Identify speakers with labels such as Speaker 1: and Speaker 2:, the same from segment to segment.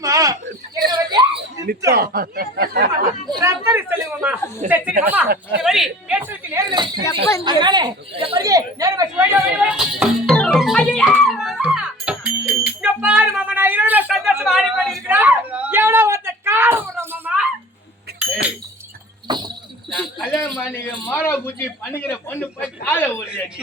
Speaker 1: தெரியுமா? நிச்சயம்
Speaker 2: ரத்தரி சொல்லுங்க மாமா. சரி, சரி, மாமா. இந்த மாதிரி பேசுறதுக்கு. அதனால, இந்த நேரம் வச்சு. இங்க பாரு மாமா, நான் இருபது சந்தோஷமா ஆடி பண்ணிருக்கிறேன். மாமா.
Speaker 1: ஏய், நான் கல்யாணம் பண்ணி போய் காலை ஓடுறியா நீ?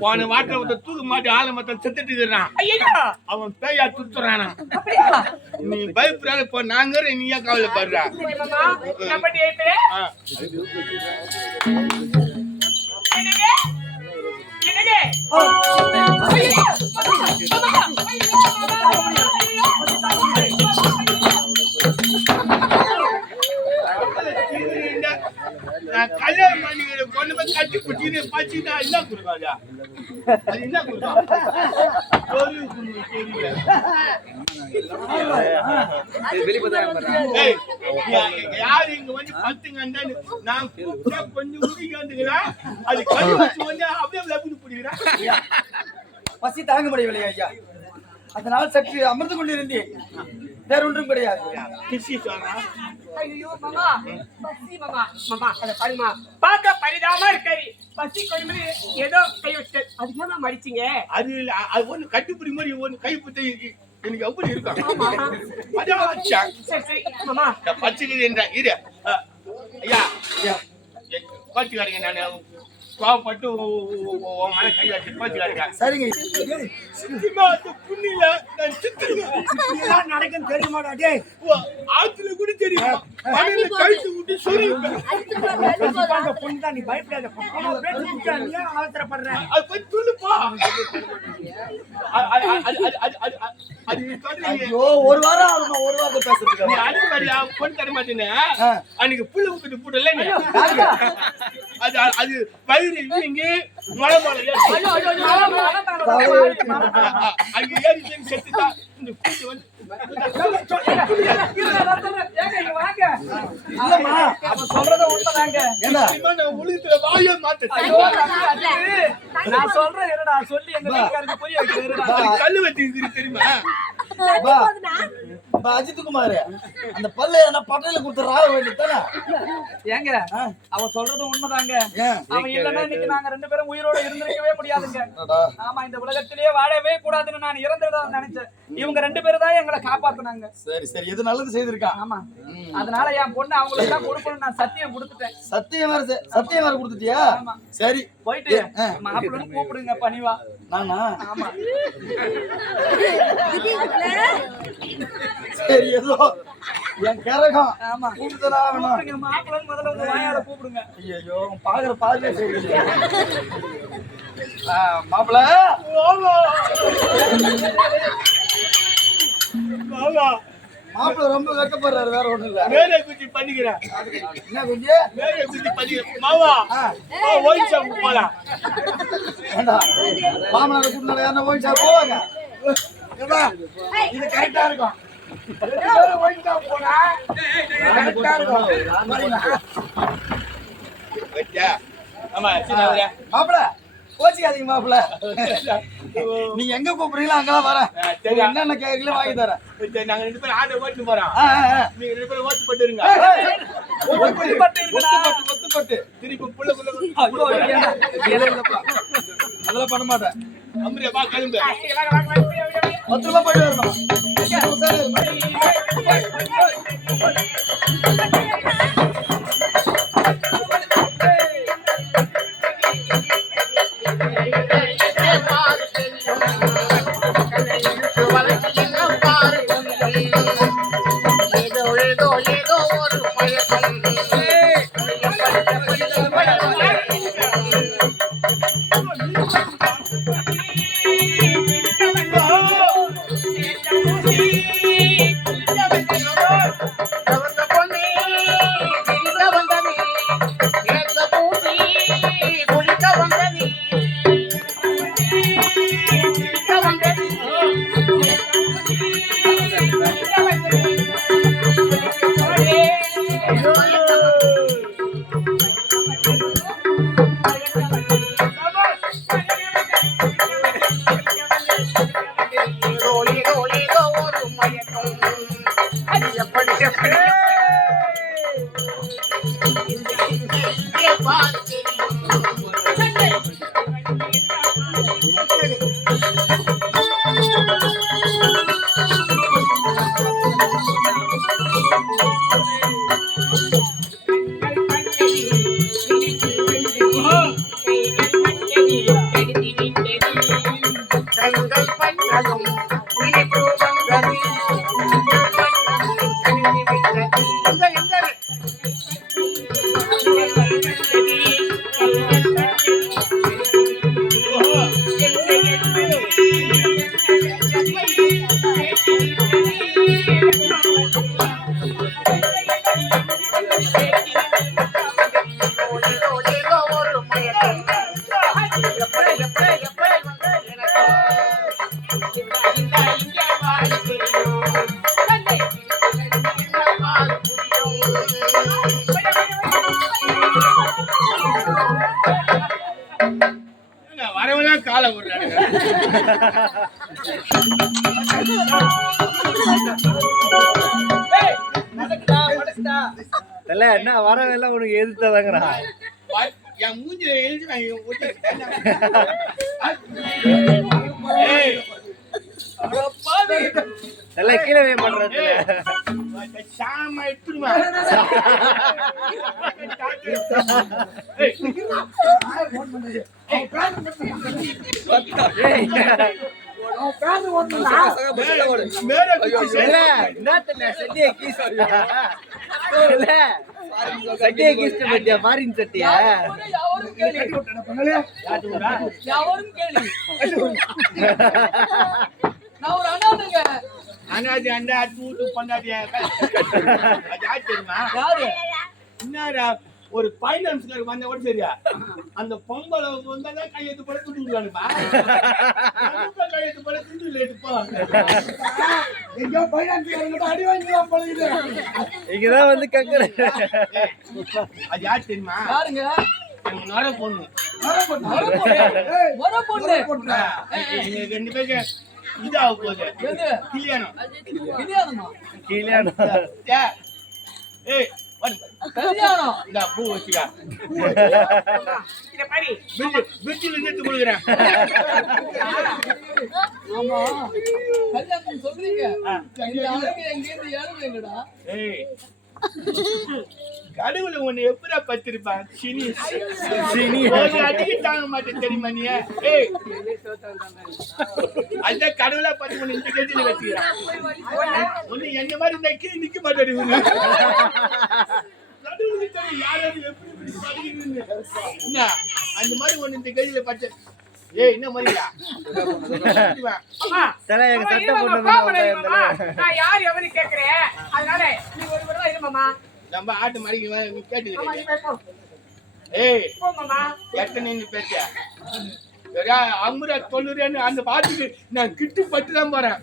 Speaker 1: போன வாட்டில் ஒருத்தன் தூக்கு மாட்டி ஆளை மொத்தம் செத்துட்டு இருக்கிறான் அவன் பேயா துத்துறானா? நீ பயப்படாத இப்போ நாங்க நீயா கவலைப்படுறா.
Speaker 2: என்னங்க? என்னங்க?
Speaker 1: கட்டி பிடிச்சின்னு பச்சின்னா என்ன கொடுக்காதா அது ஏய், யா- யாரு இங்க வந்து பத்துங்க நான் கூப்பிட்டா கொஞ்சம் உருகிக்கிறேன் அது கை வச்சு வந்து அப்படியே லெப்புன்னு பிடிக்கிறேன்
Speaker 3: பசி தாங்க முடியவில்லை ஐயா அதனால் சற்று அமர்ந்து கொண்டிருந்தேன் வேற ஒன்றும் கிடையாது
Speaker 2: ஐயோ, மாமா, பசி மாமா. மாமா, அதை பாருமா. பார்க்க பரிதாபமா இருக்காரு. பசி கொழும்புல ஏதோ கை வச்சு அதுக்கு ஏன் மாமா அடிச்சீங்க
Speaker 1: அது அது ஒண்ணு கட்டுப்பிடி மாதிரி ஒண்ணு கை புத்த எனக்கு எப்படி இருக்கும்
Speaker 2: மாமா.
Speaker 1: பச்சுக்குது என்ற இரு. அ, ஐயா கோச்சுக்காரங்க நான். கோவப்பட்டு மன கை வச்சு கோச்சுக்காரங்க
Speaker 3: சரிங்க.
Speaker 1: சித்திமா அந்த புண்ணில நான் சித்திருவேன்
Speaker 3: நடக்கும் தெரியுமாடா டேய்?
Speaker 1: ஆத்துல கூட தெரியும்? கழிச்சு விட்டு
Speaker 3: பொண்ணு தான் நீ பயப்படாத நீ அவசரப்படுற?
Speaker 1: அது போய் சொல்லுப்பா அது அது அது அது அது அது அது
Speaker 3: ஒரு வாரம் ஆகுமா ஒரு வாரத்தை பேசுறதுக்கு.
Speaker 1: நீ அழுது மாதிரியா பொண்ணு தர மாட்டேன்னு. அன்னைக்கு புல்லு போடல நீ. அது அது வயிறு இங்க மழை மழை அங்க ஏறி செத்துட்டா இந்த கூட்டு வந்து நான்
Speaker 3: சொல்றேன். சொல்லி எங்க
Speaker 1: தெரியுமா?
Speaker 3: பா பா அஜித் குமார் அந்த பல்ல என்ன பட்டையில கொடுத்து ராக வேண்டியதானே
Speaker 4: ஏங்க அவ சொல்றது உண்மைதாங்க. அவன் இல்லன்னா இன்னைக்கு நாங்க ரெண்டு பேரும் உயிரோட இருந்திருக்கவே முடியாதுங்க? ஆமா இந்த உலகத்திலேயே வாழவே கூடாதுன்னு நான் இறந்துதான் நினைச்சேன். இவங்க ரெண்டு பேரும் தான் எங்களை காப்பாத்துனாங்க.
Speaker 3: சரி சரி. எது நல்லது செய்திருக்கான்
Speaker 4: ஆமா. அதனால என் பொண்ணு அவங்களுக்கு தான் கொடுக்கணும் நான் சத்தியம் கொடுத்துட்டேன்.
Speaker 3: சத்தியம் வேற சத்தியம் வேற கொடுத்துட்டியா?
Speaker 4: ஆமா.
Speaker 3: சரி.
Speaker 4: போயிட்டு மாப்பிள்ளன்னு கூப்பிடுங்க பணிவா
Speaker 3: நானா?
Speaker 4: ஆமா.
Speaker 3: சரி ஏதோ என் கரகம்.
Speaker 4: ஆமா.
Speaker 3: கூப்பிட்டுதான்
Speaker 4: முதல்ல உங்க வாயால கூப்பிடுங்க.
Speaker 3: ஐயோ பாக்குற பாதிலே சரி மாப்பிள்ள. மாப்பிள்ள ரொம்ப வெக்கப்படுறாரு வேற ஒண்ணும் இல்ல.
Speaker 1: மேலே குச்சி பண்ணிக்கிறேன்.
Speaker 3: என்ன குஞ்சு?
Speaker 1: மேலே குச்சி பண்ணிக்கிறேன். மாவா ஒயின் ஷாப் போலாம்.
Speaker 3: மாமனார கூட்டினால யாருன்னா போய் சார் போவாங்க? இது கரெக்டா இருக்கும். ஒயின் ஷாப் போனா கரெக்டா இருக்கும்.
Speaker 1: ஆமா
Speaker 3: கோச்சிக்காதீங்க மாப்பிள நீங்க எங்க கூப்பிடுறீங்களோ அங்கெல்லாம் வரேன்
Speaker 1: சரி
Speaker 3: என்னென்ன கேக்குறீங்களோ வாங்கி தரேன்
Speaker 1: சரி, நாங்க ரெண்டு பேரும் ஆட்டோ ஓட்டு போறோம். நீங்க ரெண்டு பேரும் ஓட்டு போட்டுருங்க
Speaker 3: ஒத்துப்பட்டு, ஒத்துப்பட்டு.
Speaker 1: திருப்பி புள்ள புள்ள.
Speaker 3: அதெல்லாம் பண்ண மாட்டேன்
Speaker 1: அம்ரியா பா கிளம்பு
Speaker 3: பத்து ரூபாய் போயிட்டு வரணும் Thank you.
Speaker 5: ஏதோ
Speaker 1: என்ன வரவெல்லாம்
Speaker 6: உனக்கு எதிர்த்தவங்கிறான்
Speaker 1: வா- என்
Speaker 4: பாவி.
Speaker 6: எல்லாம் கீழே வே பண்றது
Speaker 1: சாம. ஏய்,
Speaker 6: சட்டிய கீஸ் இல்ல சட்டிய கீஸ் பட்டியா பாரின் சட்டியா
Speaker 1: அனாதி அண்டா தூட்டு தெரியுமா?
Speaker 2: யாரு?
Speaker 1: என்னடா ஒரு பைனான்ஸ்கார வந்த கூட சரியா? அந்த பொங்கலை வந்தா கையெழுத்து போட விடுவானுப்பா கையெழுத்து போட துண்டு இல்லை எடுப்பா
Speaker 3: எங்கேயோ பைனான்ஸ்காரங்கிட்ட அடி வாங்கிக்கலாம் போல இது.
Speaker 6: இங்கதான் வந்து கேக்குறேன்.
Speaker 1: ஏய், அது யார் தெரியுமா? நொர பொண்ணு. எங்க ரெண்டு பேருக்கு இதாக போகுது. கல்யாணம்
Speaker 2: கல்யாணமா
Speaker 1: ஏய்,
Speaker 2: கல்யாணம்.
Speaker 1: இந்த பூ வச்சுக்கா.
Speaker 4: இத பாரு.
Speaker 1: பிரிட்ஜு பிரிட்ஜில் எடுத்து கொடுக்குறேன்.
Speaker 2: ஆமா. கல்யாணம் சொல்றீங்க. அழகு
Speaker 1: கடவுளை உன்னை எப்படா பத்திருப்பான் சினி
Speaker 6: சினி.
Speaker 1: அடிக்கு தாங்க மாட்டேன் தெரியுமா நீ ஏய் அந்த கடவுளா பார்த்து உன்னை இந்த கட்சியில வச்சுக்கிறான் ஒண்ணு என்ன மாதிரி இந்த கீழே நிக்க மாட்டேன். கடவுளுக்கு தெரியும் எப்படி. என்ன அந்த மாதிரி ஒண்ணு இந்த கட்சியில பச்சை ஏய் என்ன மாதிரியா
Speaker 6: தல எங்க
Speaker 4: அம்மா,
Speaker 6: சட்டை
Speaker 4: இருமாம்மா,
Speaker 6: போட்டு
Speaker 4: கோவப்படாதீங்க, மாமா. நான் யார் எவனு கேக்குறேன்? அதனால நீ ஒரு விடவா இருமாமா
Speaker 1: நம்ம ஆட்டு மாதிரி
Speaker 4: நீ.
Speaker 1: ஏய் எத்தனை நீ பேச வெறா அமுரா அந்த பாத்துக்கு நான் கிட்டு பட்டு தான் போறேன்.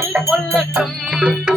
Speaker 5: அள்ளி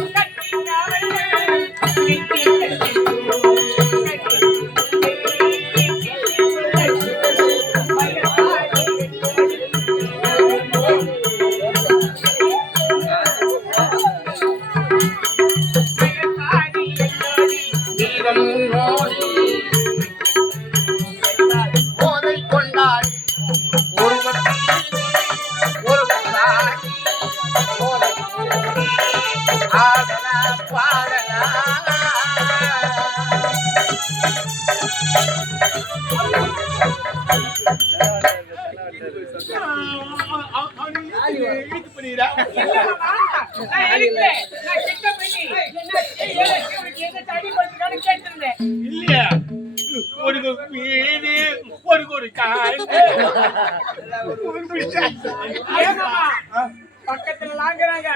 Speaker 2: பக்கத்துல லாங்குறாங்க.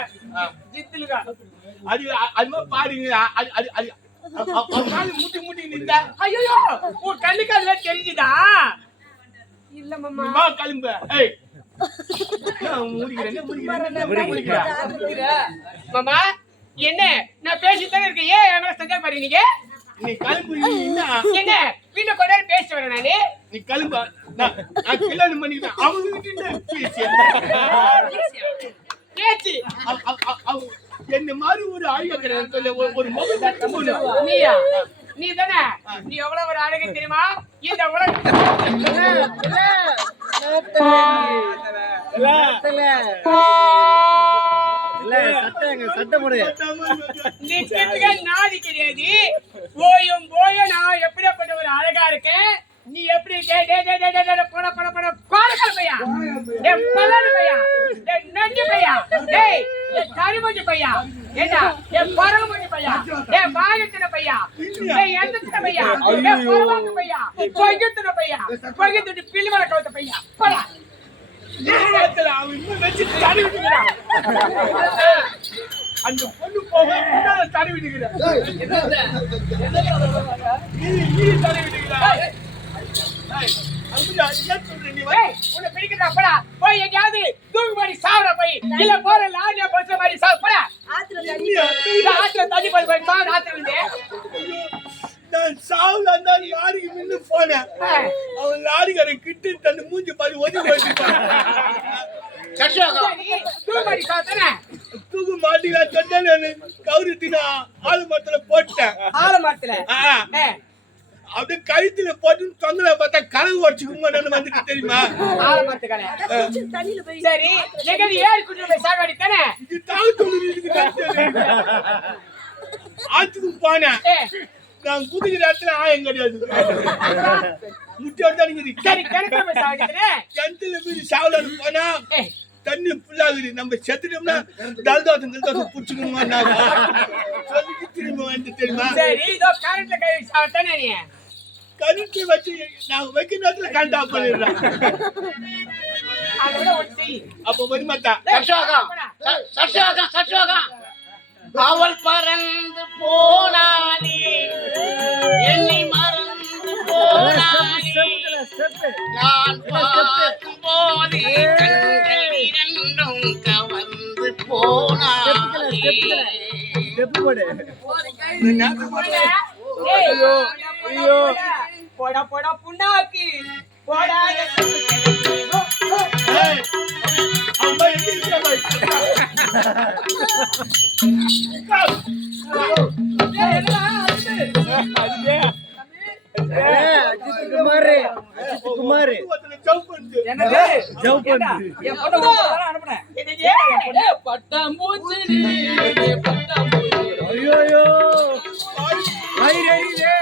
Speaker 2: ஜித்துலுக்கா.
Speaker 1: அது அது மாதிரி பாருங்க அது அது அது. அவனால முட்டி முட்டி நின்றா.
Speaker 2: ஐயோ உன் கண்ணுக்கு அதெல்லாம் தெரிஞ்சுதா? இல்ல மாமா.
Speaker 1: கிளம்பு ஏய். நான் முடிக்கிறேன் முடிக்கிறேன் முடிக்கிறேன்
Speaker 2: மாமா என்ன? நான் பேசித்தானே இருக்கேன். ஏன் மேல சந்தேகம் பாருங்க
Speaker 1: நீ நீ என்ன?
Speaker 2: கொஞ்ச நேரம் பேசிட்டு வரேன் நானு.
Speaker 1: நீ கிளம்பு நான் கல்யாணம் பண்ணிக்கிறேன். அவங்க கிட்ட பேசி
Speaker 2: பேச்சு?
Speaker 1: என்ன மாதிரி ஒரு இடத்துல ஒரு ஒரு முகம் தட்ட முடியும்
Speaker 2: நீயா? நீ தானே நீ எவ்வளவு ஒரு அழகு தெரியுமா? இந்த உலக
Speaker 6: சட்டை போடு.
Speaker 2: நிச்சயத்துக்கு நாதி கிடையாது. போயும் போயும். நான் எப்படிப்பட்ட ஒரு அழகா இருக்கேன்? நீ எப்படி டேய் டேய் டேய் டேய் டேய் டேய், போட போட போட கோரக்கல் பையா? டேய் பலன் பையா? டேய் நஞ்சு பையா? டேய் டேய் கருமஞ்சு பையா? ஏண்டா டேய் பரமஞ்சு பையா? டேய் வாயத்தின பையா? டேய் எந்தத்தின பையா? டேய் பரவாங்க பையா? கொய்யத்தின பையா? கொய்யத்திட்டு பிள்ளைவர கவுத்த பையா? போடா.
Speaker 1: அவன் இன்னும் வச்சு தடவி விட்டுக்கிறான். அந்த பொண்ணு போக ஏன் சொல்ற நீ?
Speaker 2: ஏய், உன்னை பிடிக்கிறதா? போடா. போய் எங்கேயாவது தூக்கு மாதிரி சாவற போய். இல்ல போற லாரியா பஸ் மாதிரி சாவு. போடா.
Speaker 7: ஆத்துல தண்ணி
Speaker 2: ஆத்துல தண்ணி போய் போய் சாவு ஆத்துல இருந்து
Speaker 1: நான் சாவுல இருந்தா லாரிக்கு முன்னு போனேன். அவன் லாரிக்காரன் கிட்ட தன் மூஞ்சி பாதி ஒதுக்கி வச்சுட்டான்.
Speaker 2: சரி, தூக்கு மாதிரி சாவு தானே?
Speaker 1: தூக்கு மாட்டிக்கலாம் சொன்னா நான் கௌரவத்தின ஆளு மரத்துல போட்டேன்.
Speaker 2: ஆலமரத்துல
Speaker 1: அப்படியே கழுத்துல போட்டு தொங்கல பார்த்தா கலவு உடச்சுக்குமா வந்துட்டு தெரியுமா?
Speaker 2: சரி ஏறி சாகாடி தானே?
Speaker 1: இது இருக்குது ஆத்துக்கு போனேன். நான் குதிக்கிற இடத்துல ஆயம் கிடையாது. முட்டை இருக்குது
Speaker 2: சரி கிணத்துல போய்
Speaker 1: சாவலான்னு போனா தண்ணி ஃபுல்லாகுது நம்ம செத்துட்டோம்னா தல்தோசம் தல்தோசம் புடிச்சுக்கணுமா சொல்லிட்டு திரும்ப வந்து தெரியுமா?
Speaker 2: சரி இதோ கரண்ட்ல கை சாவு தானே நீ?
Speaker 1: கருத்து வச்சு நான் வைக்கிற நேரத்துல கரண்ட் ஆஃப் பண்ணிடுறேன். அப்ப வருமாத்தா
Speaker 5: சட்சோகம் சட்சோகம் அவள் பறந்து போனாலே என்னை மறந்து போனாலே நான் பார்க்கும் போதே கவர்ந்து
Speaker 6: போடு.
Speaker 2: போடா புண்ணாக்கு. போடா
Speaker 1: அம்மா எங்க
Speaker 6: குமார். ஐயோ ஐயோ ஐயோ.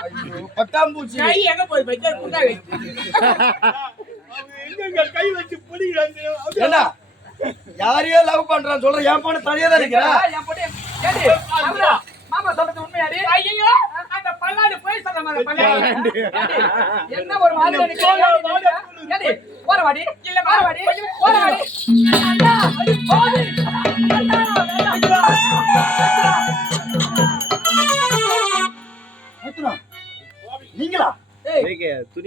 Speaker 6: ஐயோ
Speaker 3: பட்டாம்பூச்சி.
Speaker 2: கை எங்க போய் வைக்க புண்ணாக்கு
Speaker 1: அவன் எங்க கை வச்சு
Speaker 3: ஏண்டா? யாரையோ லவ் பண்றான்னு சொல்ற என் பொண்ணு தனியா தான் இருக்கிறா
Speaker 2: மாமா சொல்றது உண்மையாடி ஐயோ அந்த பல்லாடு போய் சொல்ல மாதிரி பல்லாடு என்ன ஒரு மாதிரி ஏடி போற வாடி. இல்ல போற வாடி. போற வாடி. அண்ணா அடி போடி.
Speaker 3: நிறுத்துடா. நீங்களா?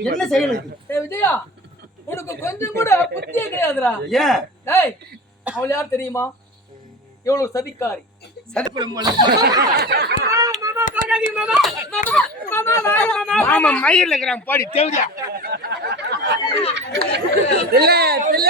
Speaker 3: என்ன செய்யணும்?
Speaker 4: விஜயா. உனக்கு கொஞ்சம் கூட புத்தியே கிடையாதுடா.
Speaker 3: ஏன்?
Speaker 4: டேய் அவள் யார் தெரியுமா? எவ்வளவு சதிக்காரி.
Speaker 2: மாமா போகாதீங்க மாமா மாமா மாமா வாங்க மாமா
Speaker 1: ஆமா மயிர்ல இருக்கிறான் பாடி தேவடியா
Speaker 6: இல்ல இல்ல